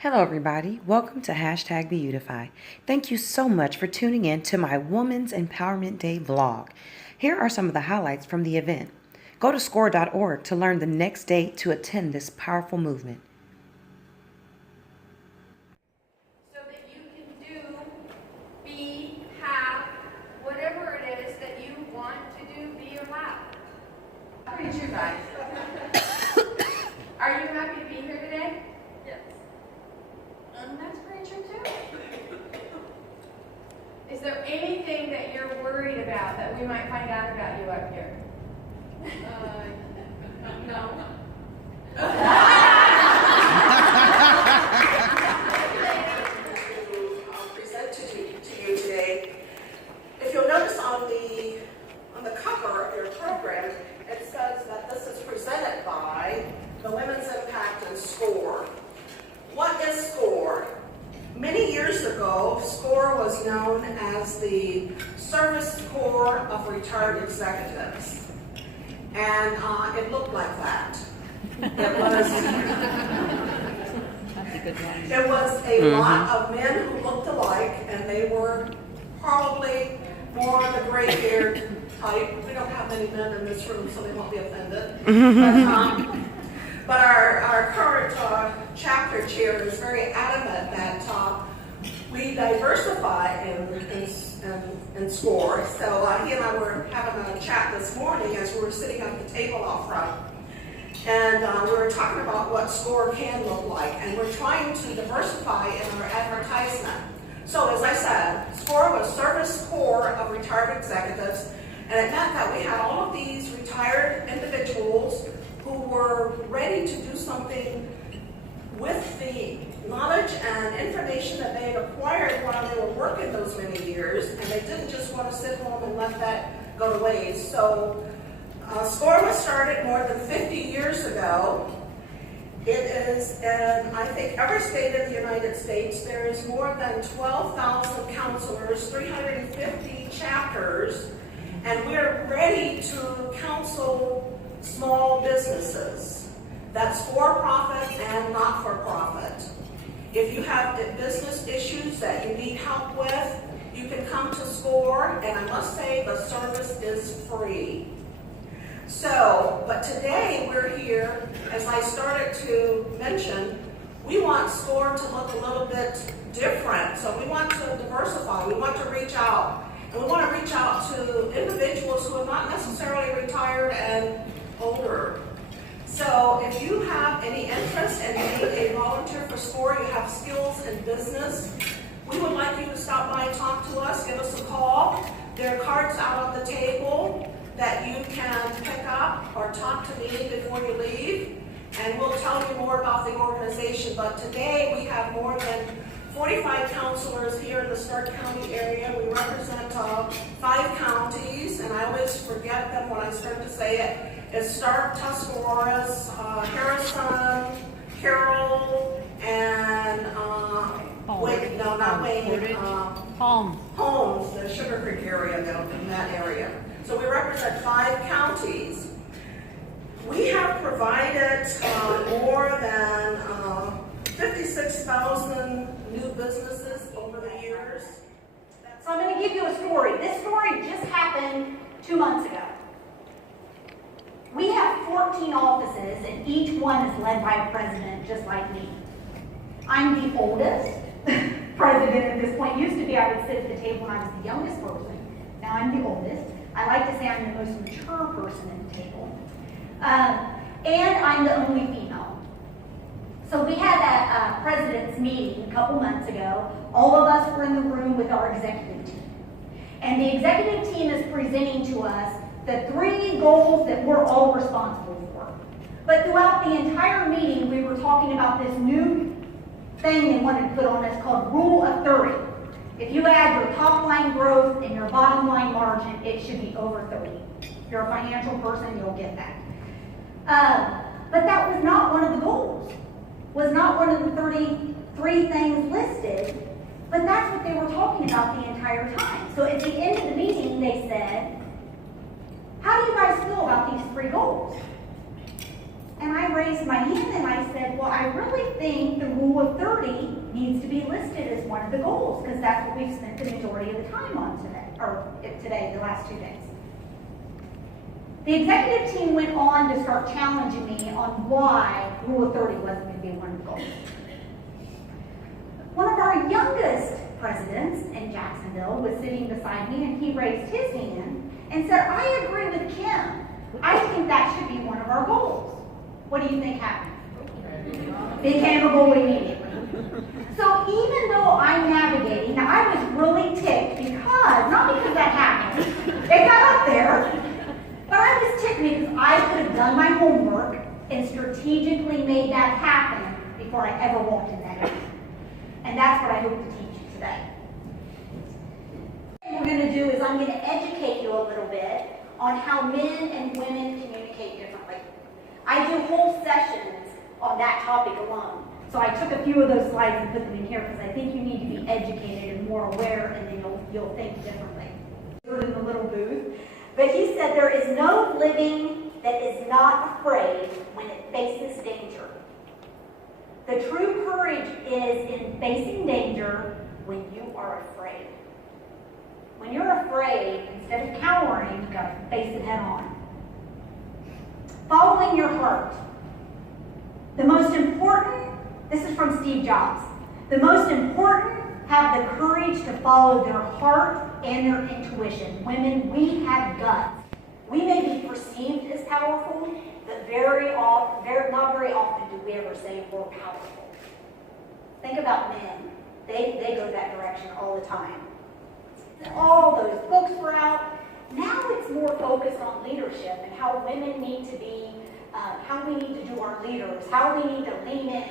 Hello, everybody. Welcome to #Beautify. Thank you so much for tuning in to my Women's Empowerment Day vlog. Here are some of the highlights from the event. Go to Score.org to learn the next date to attend this powerful movement. So that you can do, be, have, whatever it is that you want to do, be, or have. How are you guys? Are you happy to be here today? Yes. That's pretty true too. Is there anything that you're worried about that we might find out about you up here? No. I'll present to you today. If you'll notice on the cover of your program, it says that this is presented by the Women's Impact and Score. What is Score? Many years ago, Score was known as the Service Corps of Retired Executives. And it looked like that. It was a lot of men who looked alike, and they were probably more on the gray-haired type. We don't have many men in this room, so they won't be offended. But our current chapter chair is very adamant that we diversify in Score. So he and I were having a chat this morning as we were sitting at the table out front. And we were talking about what Score can look like. And we're trying to diversify in our advertisement. So as I said, Score was Service Corps of Retired Executives. And it meant that we had all of these retired individuals who were ready to do something with the knowledge and information that they had acquired while they were working those many years, and they didn't just want to sit home and let that go to waste. So Score was started more than 50 years ago. It is in, I think, every state in the United States. There is more than 12,000 counselors, 350 chapters, and we're ready to counsel small businesses. That's for-profit and not-for-profit. If you have business issues that you need help with, you can come to Score, and I must say the service is free. So, but today we're here, as I started to mention, we want Score to look a little bit different. So we want to diversify, we want to reach out. And we want to reach out to individuals who are not necessarily retired and older. So if you have any interest and you need a volunteer for Score, you have skills in business, we would like you to stop by and talk to us, give us a call. There are cards out on the table that you can pick up or talk to me before you leave, and we'll tell you more about the organization. But today we have more than 45 counselors here in the Stark County area. We represent 5 counties, and I always forget them when I start to say it. It's Stark, Tuscarawas, Harrison, Carroll, and Holmes, the Sugar Creek area, in that area. So we represent 5 counties. We have provided more than 56,000 new businesses over the years. So I'm going to give you a story. This story just happened 2 months ago. We have 14 offices, and each one is led by a president just like me. I'm the oldest president at this point. Used to be I would sit at the table when I was the youngest person. Now I'm the oldest. I like to say I'm the most mature person at the table. And I'm the only female. So we had that president's meeting a couple months ago. All of us were in the room with our executive team. And the executive team is presenting to us the 3 goals that we're all responsible for. But throughout the entire meeting, we were talking about this new thing they wanted to put on us called Rule of 30. If you add your top line growth and your bottom line margin, it should be over 30. If you're a financial person, you'll get that. But that was not one of the goals. Was not one of the 33 things listed, but that's what they were talking about the entire time. So at the end of the meeting, they said, how do you guys feel about these 3 goals? And I raised my hand and I said, well, I really think the rule of 30 needs to be listed as one of the goals, because that's what we've spent the majority of the time on today, the last 2 days. The executive team went on to start challenging me on why rule of 30 wasn't going to be one of the goals. One of our youngest presidents in Jacksonville was sitting beside me, and he raised his hand and said, I agree with Kim. I think that should be one of our goals. What do you think happened? Became a goal immediately. So even though I'm navigating, now I was really ticked because, not because that happened, it got up there, but I was ticked because I could have done my homework and strategically made that happen before I ever walked in that area. And that's what I hope to teach you today. What we're going to do is I'm going to educate you a little bit on how men and women communicate differently. I do whole sessions on that topic alone. So I took a few of those slides and put them in here because I think you need to be educated and more aware, and then you'll think differently. We're in the little booth. But he said there is no living that is not afraid when it faces danger. The true courage is in facing danger when you are afraid. When you're afraid, instead of cowering, you've got to face it head on. Following your heart. The most important, this is from Steve Jobs, the most important have the courage to follow their heart and their intuition. Women, we have guts. We may be perceived as powerful, but not very often do we ever say we're powerful. Think about men. They go that direction all the time. All those books were out. Now it's more focused on leadership and how women need to be, how we need to do our leaders, how we need to lean in.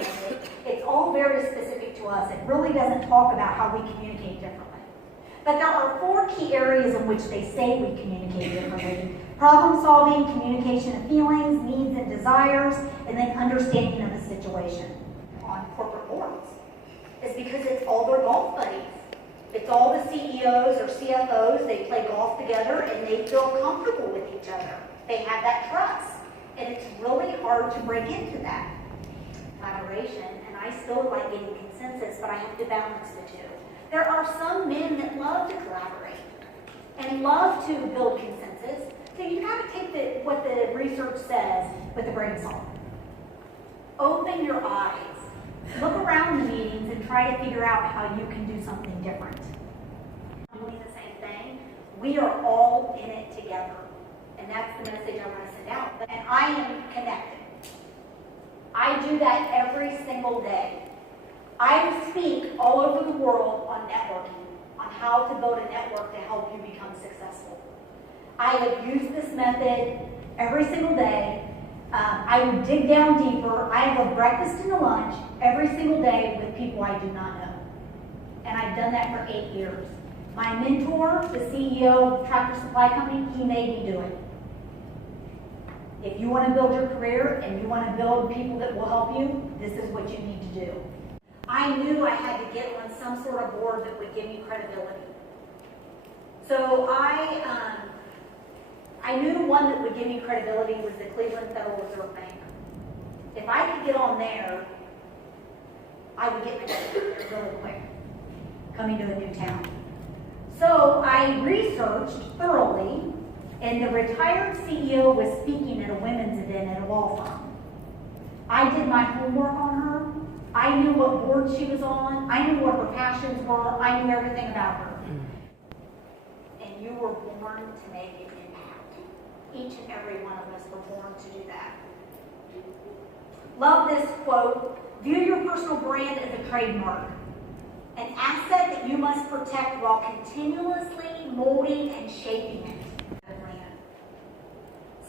It's all very specific to us. It really doesn't talk about how we communicate differently. But there are 4 key areas in which they say we communicate differently. Problem solving, communication of feelings, needs and desires, and then understanding of the situation. On corporate boards. It's because it's all their golf buddies. It's all the CEOs or CFOs, they play golf together and they feel comfortable with each other. They have that trust. And it's really hard to break into that. Collaboration, and I still like getting consensus, but I have to balance the two. There are some men that love to collaborate and love to build consensus. So you got to take what the research says with a grain of salt. Open your eyes. Look around the meetings and try to figure out how you can do something different. Doing the same thing. We are all in it together. And that's the message I want to send out. And I am connected. I do that every single day. I speak all over the world on networking, on how to build a network to help you become successful. I have used this method every single day. I would dig down deeper. I have a breakfast and a lunch every single day with people I do not know. And I've done that for 8 years. My mentor, the CEO of Tractor Supply Company, he made me do it. If you want to build your career and you want to build people that will help you, this is what you need to do. I knew I had to get on some sort of board that would give me credibility. So I knew one that would give me credibility was the Cleveland Federal Reserve Bank. If I could get on there, I would get my there really quick, coming to a new town. So I researched thoroughly, and the retired CEO was speaking at a women's event at a law firm. I did my homework on her. I knew what board she was on. I knew what her passions were. I knew everything about her. And you were born to make an impact. Each and every one of us were born to do that. Love this quote. View your personal brand as a trademark, an asset that you must protect while continuously molding and shaping it.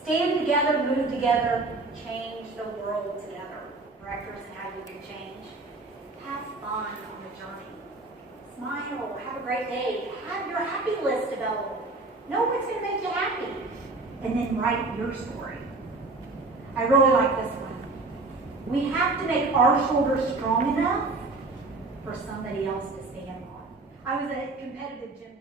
Stand together, move together, change the world together. Directors and how you can change. Have fun on the journey. Smile, have a great day. Have your happy list available. Know what's going to make you happy. And then write your story. I really like this one. We have to make our shoulders strong enough for somebody else to stand on. I was a competitive gymnast.